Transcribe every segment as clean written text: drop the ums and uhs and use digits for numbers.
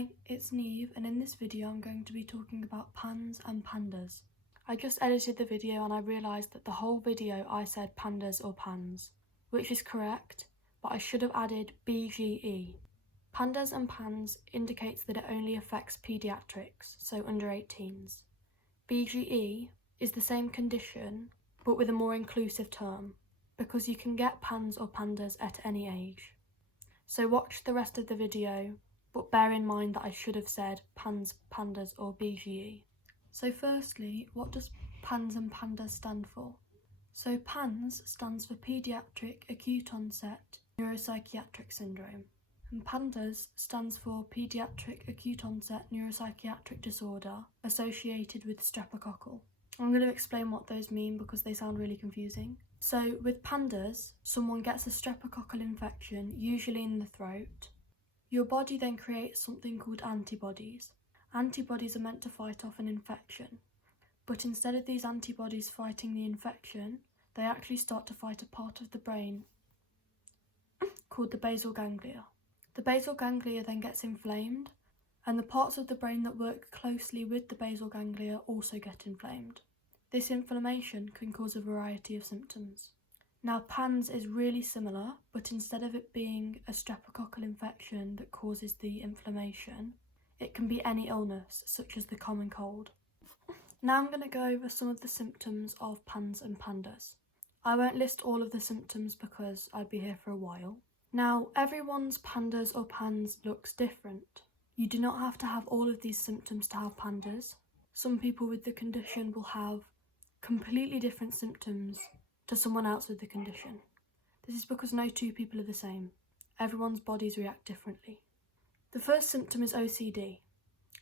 Hi, it's Neve, and in this video I'm going to be talking about PANS and PANDAS. I just edited the video and I realised that the whole video I said PANDAS or PANS, which is correct, but I should have added BGE. PANDAS and PANS indicates that it only affects paediatrics, so under 18s. BGE is the same condition, but with a more inclusive term, because you can get PANS or PANDAS at any age. So watch the rest of the video, but bear in mind that I should have said PANS, PANDAS or BGE. So firstly, what does PANS and PANDAS stand for? So PANS stands for Paediatric Acute Onset Neuropsychiatric Syndrome, and PANDAS stands for Paediatric Acute Onset Neuropsychiatric Disorder associated with streptococcal. I'm going to explain what those mean because they sound really confusing. So with PANDAS, someone gets a streptococcal infection, usually in the throat. Your body then creates something called antibodies. Antibodies are meant to fight off an infection, but instead of these antibodies fighting the infection, they actually start to fight a part of the brain called the basal ganglia. The basal ganglia then gets inflamed, and the parts of the brain that work closely with the basal ganglia also get inflamed. This inflammation can cause a variety of symptoms. Now PANS is really similar, but instead of it being a streptococcal infection that causes the inflammation, it can be any illness, such as the common cold. Now I'm going to go over some of the symptoms of PANS and PANDAS. I won't list all of the symptoms because I'd be here for a while. Now, everyone's PANDAS or PANS looks different. You do not have to have all of these symptoms to have PANDAS. Some people with the condition will have completely different symptoms to someone else with the condition. This is because no two people are the same. Everyone's bodies react differently. The first symptom is OCD.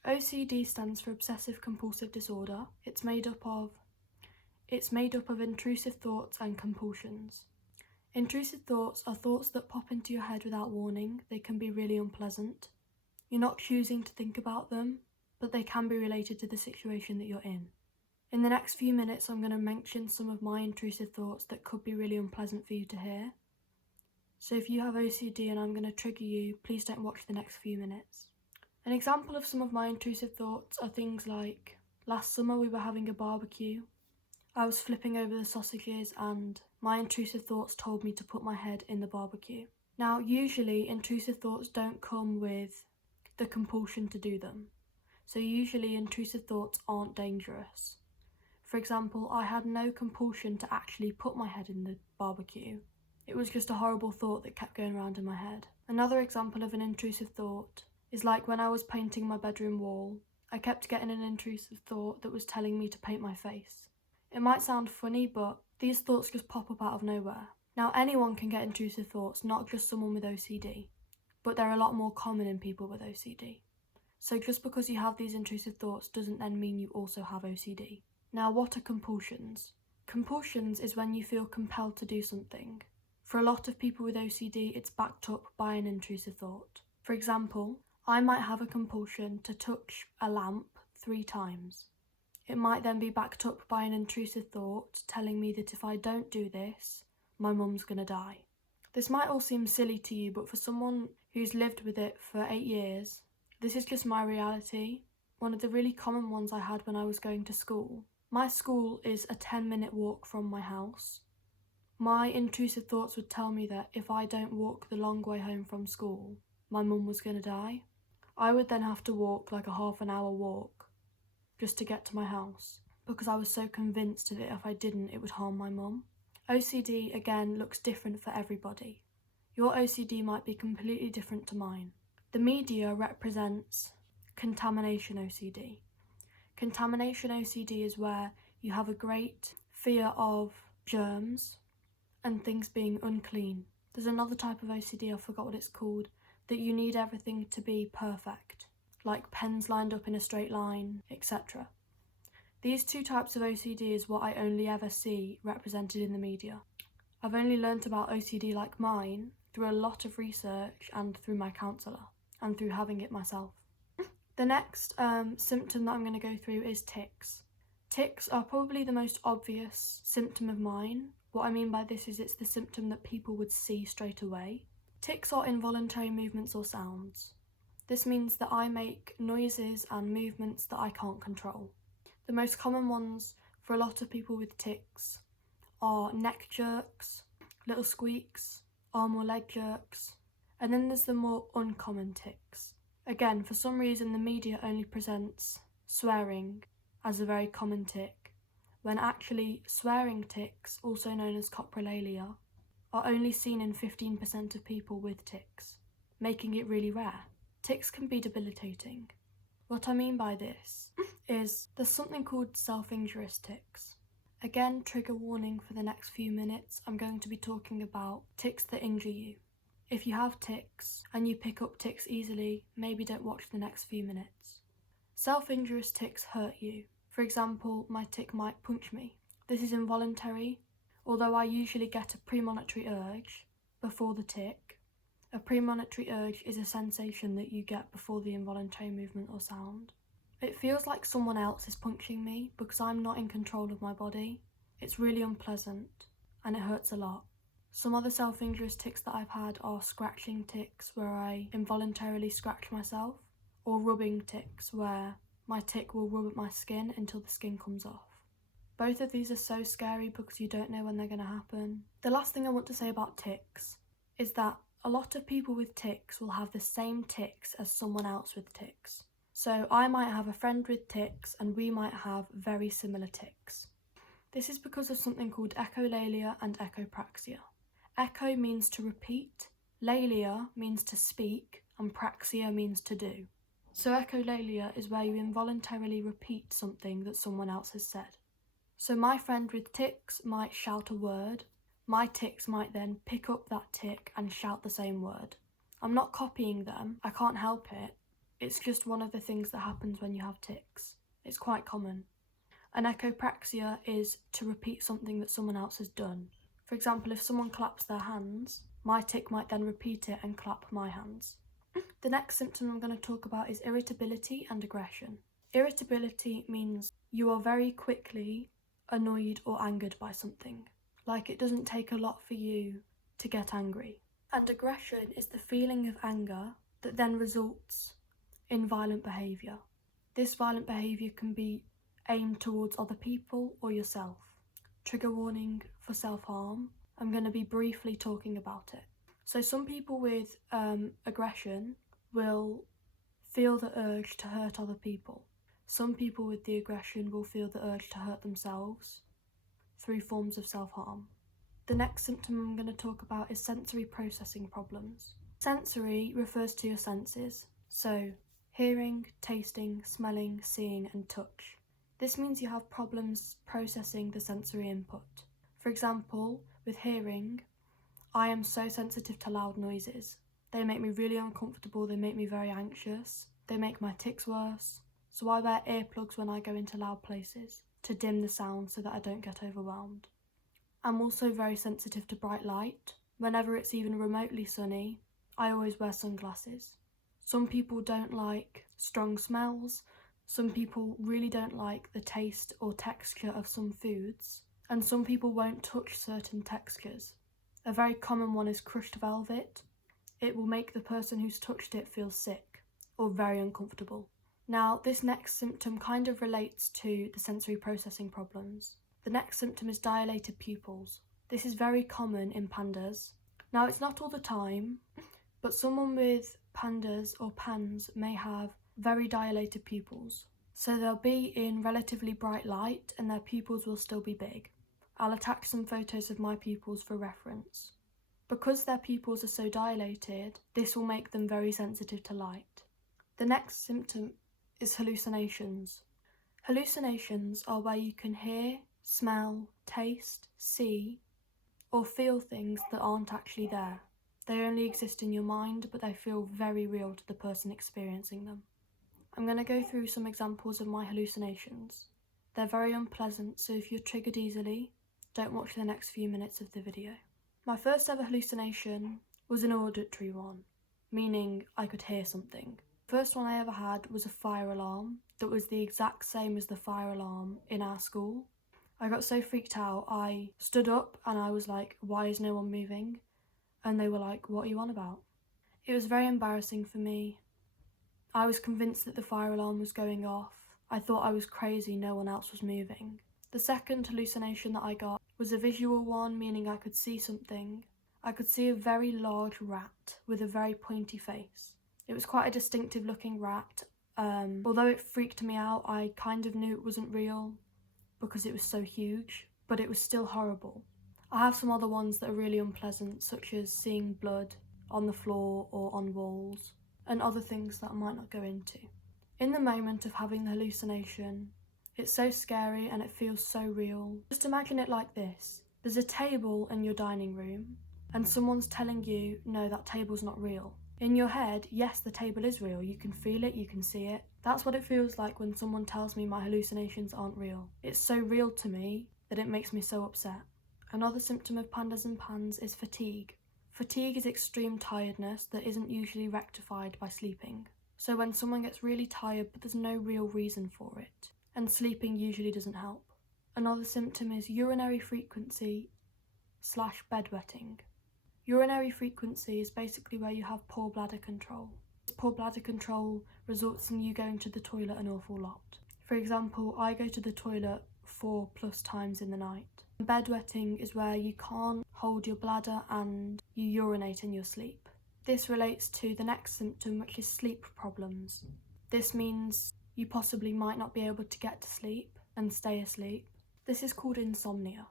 OCD stands for Obsessive Compulsive Disorder. It's made up of intrusive thoughts and compulsions. Intrusive thoughts are thoughts that pop into your head without warning. They can be really unpleasant. You're not choosing to think about them, but they can be related to the situation that you're in. In the next few minutes, I'm going to mention some of my intrusive thoughts that could be really unpleasant for you to hear. So if you have OCD and I'm going to trigger you, please don't watch the next few minutes. An example of some of my intrusive thoughts are things like, last summer we were having a barbecue. I was flipping over the sausages and my intrusive thoughts told me to put my head in the barbecue. Now, usually intrusive thoughts don't come with the compulsion to do them. So usually intrusive thoughts aren't dangerous. For example, I had no compulsion to actually put my head in the barbecue. It was just a horrible thought that kept going around in my head. Another example of an intrusive thought is like when I was painting my bedroom wall, I kept getting an intrusive thought that was telling me to paint my face. It might sound funny, but these thoughts just pop up out of nowhere. Now, anyone can get intrusive thoughts, not just someone with OCD, but they're a lot more common in people with OCD. So just because you have these intrusive thoughts doesn't then mean you also have OCD. Now, what are compulsions? Compulsions is when you feel compelled to do something. For a lot of people with OCD, it's backed up by an intrusive thought. For example, I might have a compulsion to touch a lamp 3 times. It might then be backed up by an intrusive thought telling me that if I don't do this, my mum's gonna die. This might all seem silly to you, but for someone who's lived with it for 8 years, this is just my reality. One of the really common ones I had when I was going to school. My school is a 10-minute walk from my house. My intrusive thoughts would tell me that if I don't walk the long way home from school, my mum was going to die. I would then have to walk like a half-an-hour walk just to get to my house because I was so convinced that if I didn't, it would harm my mum. OCD, again, looks different for everybody. Your OCD might be completely different to mine. The media represents contamination OCD. Contamination OCD is where you have a great fear of germs and things being unclean. There's another type of OCD, I forgot what it's called, that you need everything to be perfect, like pens lined up in a straight line, etc. These two types of OCD is what I only ever see represented in the media. I've only learnt about OCD like mine through a lot of research and through my counsellor and through having it myself. The next symptom that I'm going to go through is tics. Tics are probably the most obvious symptom of mine. What I mean by this is it's the symptom that people would see straight away. Tics are involuntary movements or sounds. This means that I make noises and movements that I can't control. The most common ones for a lot of people with tics are neck jerks, little squeaks, arm or leg jerks, and then there's the more uncommon tics. Again, for some reason the media only presents swearing as a very common tic, when actually swearing tics, also known as coprolalia, are only seen in 15% of people with tics, making it really rare. Tics can be debilitating. What I mean by this is there's something called self-injurious tics. Again, trigger warning for the next few minutes, I'm going to be talking about tics that injure you. If you have tics and you pick up tics easily, maybe don't watch the next few minutes. Self-injurious tics hurt you. For example, my tic might punch me. This is involuntary, although I usually get a premonitory urge before the tic. A premonitory urge is a sensation that you get before the involuntary movement or sound. It feels like someone else is punching me because I'm not in control of my body. It's really unpleasant and it hurts a lot. Some other self-injurious tics that I've had are scratching tics where I involuntarily scratch myself, or rubbing tics where my tic will rub at my skin until the skin comes off. Both of these are so scary because you don't know when they're going to happen. The last thing I want to say about tics is that a lot of people with tics will have the same tics as someone else with tics. So I might have a friend with tics and we might have very similar tics. This is because of something called echolalia and echopraxia. Echo means to repeat, lalia means to speak, and praxia means to do. So echolalia is where you involuntarily repeat something that someone else has said. So my friend with tics might shout a word. My tics might then pick up that tic and shout the same word. I'm not copying them, I can't help it. It's just one of the things that happens when you have tics. It's quite common. An echopraxia is to repeat something that someone else has done. For example, if someone claps their hands, my tic might then repeat it and clap my hands. The next symptom I'm going to talk about is irritability and aggression. Irritability means you are very quickly annoyed or angered by something. Like, it doesn't take a lot for you to get angry. And aggression is the feeling of anger that then results in violent behaviour. This violent behaviour can be aimed towards other people or yourself. Trigger warning for self-harm. I'm going to be briefly talking about it. So some people with aggression will feel the urge to hurt other people. Some people with the aggression will feel the urge to hurt themselves through forms of self-harm. The next symptom I'm going to talk about is sensory processing problems. Sensory refers to your senses, so hearing, tasting, smelling, seeing and touch. This means you have problems processing the sensory input. For example, with hearing, I am so sensitive to loud noises. They make me really uncomfortable, they make me very anxious, they make my tics worse. So I wear earplugs when I go into loud places to dim the sound so that I don't get overwhelmed. I'm also very sensitive to bright light. Whenever it's even remotely sunny, I always wear sunglasses. Some people don't like strong smells. Some people really don't like the taste or texture of some foods, and some people won't touch certain textures. A very common one is crushed velvet. It will make the person who's touched it feel sick or very uncomfortable. Now, this next symptom kind of relates to the sensory processing problems. The next symptom is dilated pupils. This is very common in pandas. Now, it's not all the time, but someone with pandas or PANS may have very dilated pupils. So they'll be in relatively bright light and their pupils will still be big. I'll attach some photos of my pupils for reference. Because their pupils are so dilated, this will make them very sensitive to light. The next symptom is hallucinations. Hallucinations are where you can hear, smell, taste, see, or feel things that aren't actually there. They only exist in your mind, but they feel very real to the person experiencing them. I'm going to go through some examples of my hallucinations. They're very unpleasant, so if you're triggered easily, don't watch the next few minutes of the video. My first ever hallucination was an auditory one, meaning I could hear something. The first one I ever had was a fire alarm that was the exact same as the fire alarm in our school. I got so freaked out, I stood up and I was like, why is no one moving? And they were like, what are you on about? It was very embarrassing for me. I was convinced that the fire alarm was going off. I thought I was crazy, no one else was moving. The second hallucination that I got was a visual one, meaning I could see something. I could see a very large rat with a very pointy face. It was quite a distinctive looking rat. Although it freaked me out, I kind of knew it wasn't real because it was so huge, but it was still horrible. I have some other ones that are really unpleasant, such as seeing blood on the floor or on walls, and other things that I might not go into. In the moment of having the hallucination, it's so scary and it feels so real. Just imagine it like this. There's a table in your dining room and someone's telling you, no, that table's not real. In your head, yes, the table is real. You can feel it, you can see it. That's what it feels like when someone tells me my hallucinations aren't real. It's so real to me that it makes me so upset. Another symptom of pandas and pans is fatigue. Fatigue is extreme tiredness that isn't usually rectified by sleeping. So when someone gets really tired but there's no real reason for it, and sleeping usually doesn't help. Another symptom is urinary frequency / bedwetting. Urinary frequency is basically where you have poor bladder control. This poor bladder control results in you going to the toilet an awful lot. For example, I go to the toilet 4+ times in the night. Bedwetting is where you can't hold your bladder and you urinate in your sleep. This relates to the next symptom, which is sleep problems. This means you possibly might not be able to get to sleep and stay asleep. This is called insomnia.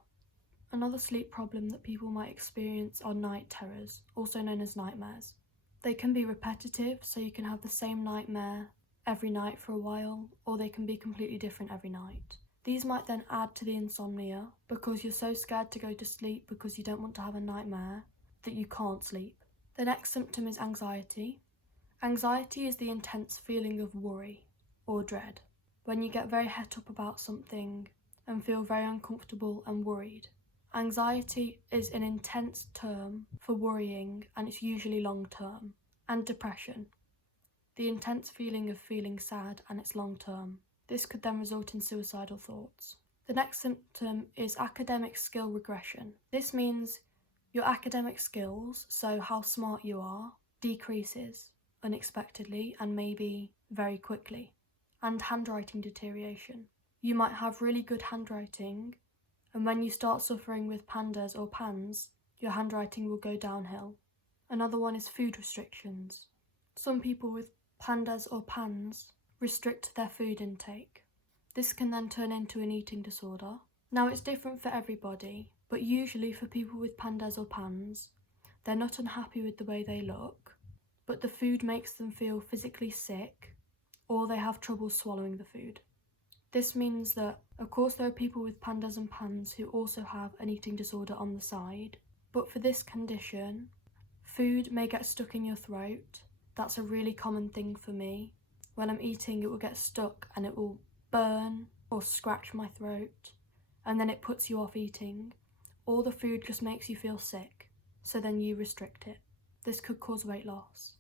Another sleep problem that people might experience are night terrors, also known as nightmares. They can be repetitive, so you can have the same nightmare every night for a while, or they can be completely different every night. These might then add to the insomnia because you're so scared to go to sleep because you don't want to have a nightmare that you can't sleep. The next symptom is anxiety. Anxiety is the intense feeling of worry or dread, when you get very het up about something and feel very uncomfortable and worried. Anxiety is an intense term for worrying, and it's usually long term. And depression, the intense feeling of feeling sad, and it's long term. This could then result in suicidal thoughts. The next symptom is academic skill regression. This means your academic skills, so how smart you are, decreases unexpectedly and maybe very quickly. And handwriting deterioration. You might have really good handwriting, and when you start suffering with pandas or pans, your handwriting will go downhill. Another one is food restrictions. Some people with pandas or pans restrict their food intake. This can then turn into an eating disorder. Now, it's different for everybody, but usually for people with pandas or pans, they're not unhappy with the way they look, but the food makes them feel physically sick, or they have trouble swallowing the food. This means that, of course, there are people with pandas and pans who also have an eating disorder on the side, but for this condition, food may get stuck in your throat. That's a really common thing for me. When I'm eating, it will get stuck and it will burn or scratch my throat, and then it puts you off eating, or the food just makes you feel sick, so then you restrict it. This could cause weight loss.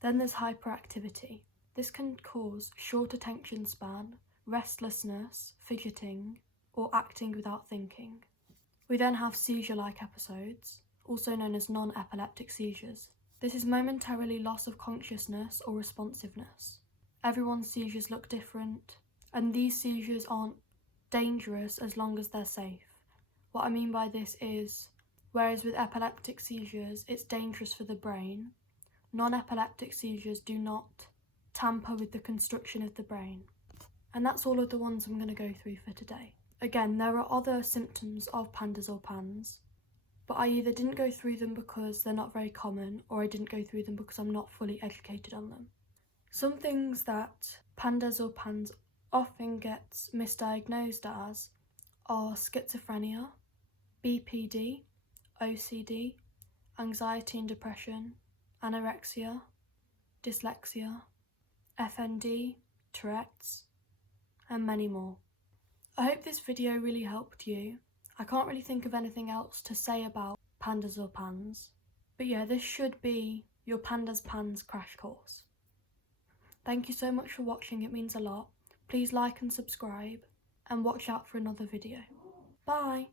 Then there's hyperactivity. This can cause short attention span, restlessness, fidgeting, or acting without thinking. We then have seizure-like episodes, also known as non-epileptic seizures. This is momentarily loss of consciousness or responsiveness. Everyone's seizures look different, and these seizures aren't dangerous as long as they're safe. What I mean by this is, whereas with epileptic seizures it's dangerous for the brain, non-epileptic seizures do not tamper with the construction of the brain. And that's all of the ones I'm going to go through for today. Again, there are other symptoms of pandas or pans, but I either didn't go through them because they're not very common, or I didn't go through them because I'm not fully educated on them. Some things that pandas or pans often gets misdiagnosed as are schizophrenia, BPD, OCD, anxiety and depression, anorexia, dyslexia, FND, Tourette's, and many more. I hope this video really helped you. I can't really think of anything else to say about pandas or pans, but yeah, this should be your pandas pans crash course. Thank you so much for watching, it means a lot. Please like and subscribe, and watch out for another video. Bye!